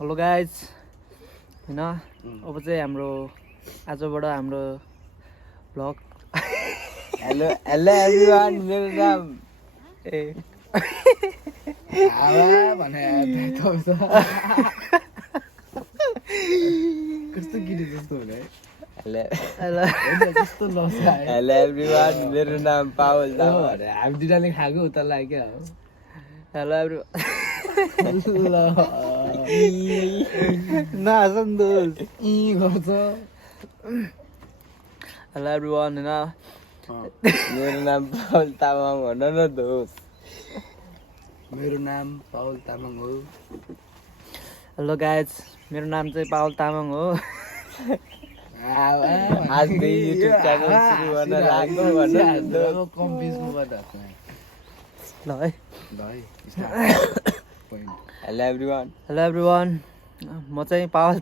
hello guys हैन अब चाहिँ हाम्रो आजबाट हाम्रो भ्लग हेलो हेलो एभ्रीवान मेरो नाम ए कस्तो गिरे जस्तो हुने हेलो हेलो जस्तो नसाए हेलो एभ्रीवान मेरो नाम पावल दावा हामी दुईटाले खाएको उता लाग्यो हेलो एभ्री ल नहाँसन दोस इ गर्छ हेलो एभ्रीवान हैन मेरो नाम पावल तामाङ भन न दोस्त मेरो नाम पावल तामाङ हो हेलो गाइज मेरो नाम चाहिँ पावल तामाङ हो आजदेखि युट्युब च्यानल सुरु गर्न लाग्यो भन न दोस्त कम बेच्नु पर्छ ल है ल है point hello everyone hello everyone म चाहिँ पावल